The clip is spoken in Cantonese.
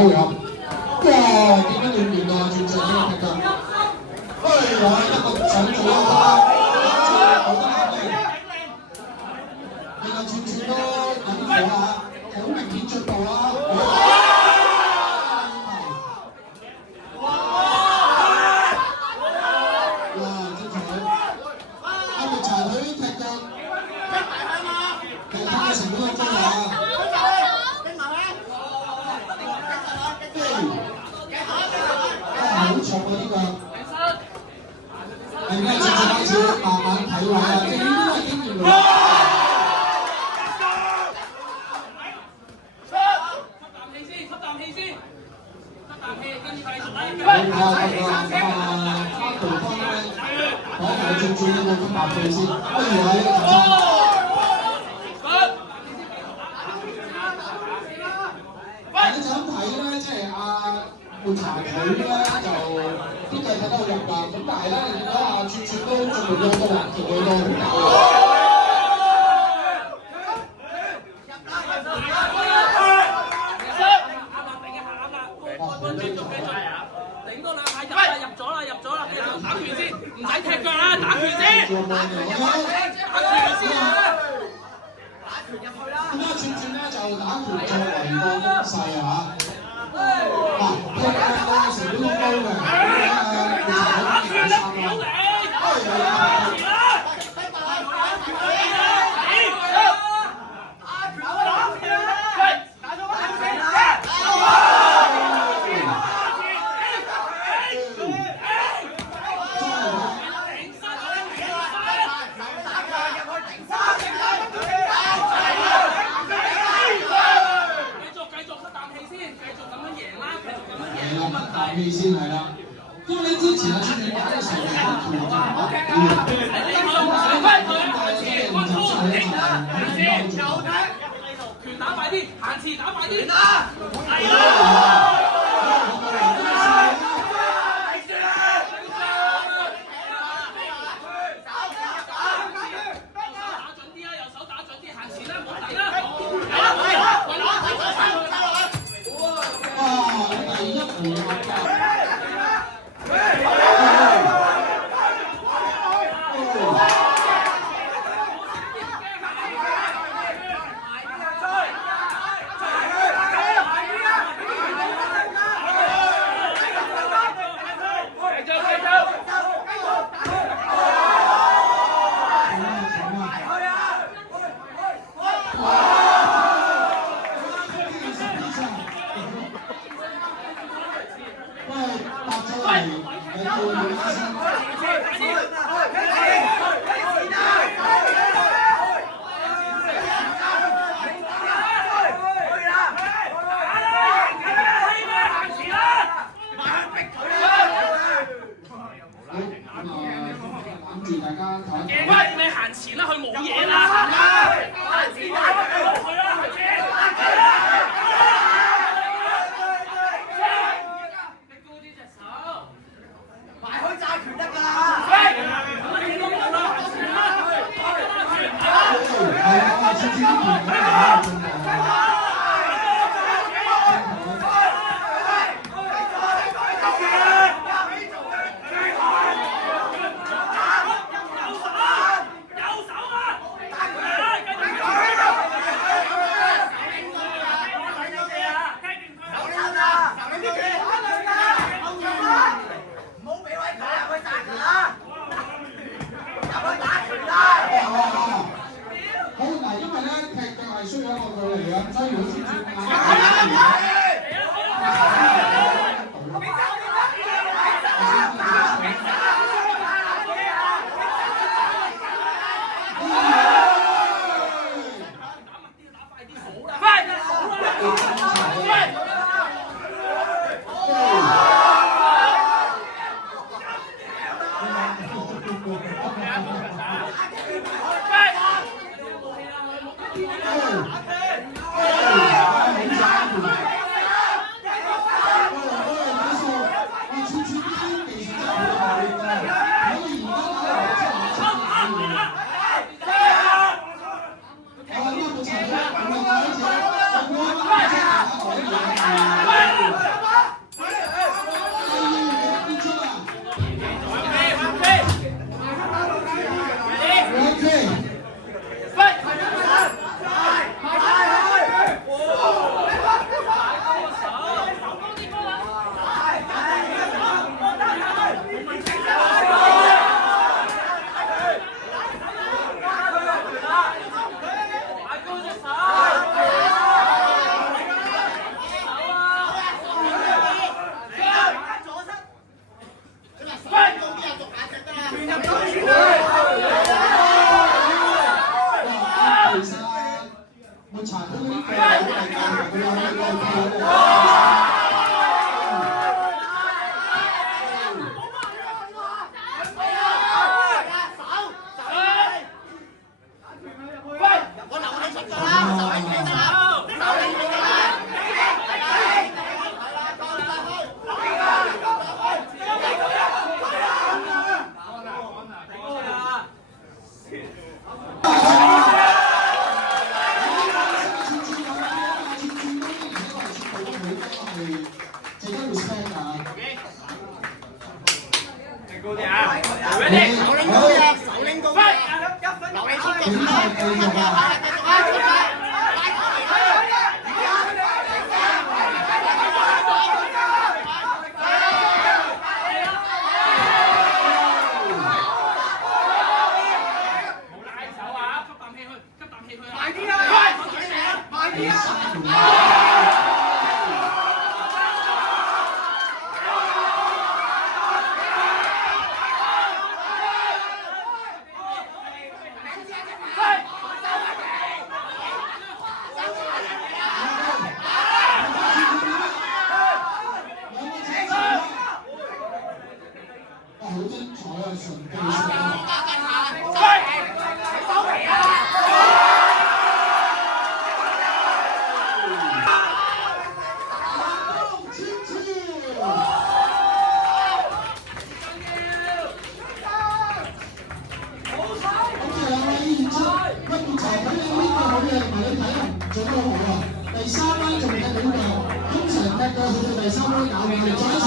回合。哇！點解亂亂啊？轉正呢個踢腳。哎呀！一個上咗啦，跟住冇得啱嘅。然後轉轉都引火啊，好明顯進步啦。好重啊！呢個係而家正正開始慢慢睇位啊，即係呢啲都係經驗嚟。吸啖氣先，跟住繼續啦。你睇下卡圖方咧，講埋轉轉呢個吸啖氣先，不如喺呢個你就咁睇咧，即係抹茶佢咧就啲嘢睇得好入㗎，咁但係咧你見到串串都進步咗好多啦，條尾都好大。頂多兩下入咗啦，打拳先，唔使踢腳啦，打拳先，打拳先啊！打拳入去啦！咁啊，串串咧就打拳作為個攻勢啊！嗱，踢腳咧成本好高嘅，打拳啦，屌你！啖氣先係啦，因為你之前出面打嘅時候係拳嘅話，拳打快啲，行前打快啲啦！係啦！打準啲啊，右手打準啲，行前啦，唔好抵啦！第一回合喂，你行前啦，佢冇嘢啦，行前啦，佢啦，佢前，你高啲隻手，埋開揸拳得㗎啦，喂，你都冇啦，行前啦，係啊，出啲拳需要一個距離嘅，所以好似抹茶佢呢個係佢有呢個票。第三彎仲踢到嘅，通常踢到去到第三彎咬嘅，再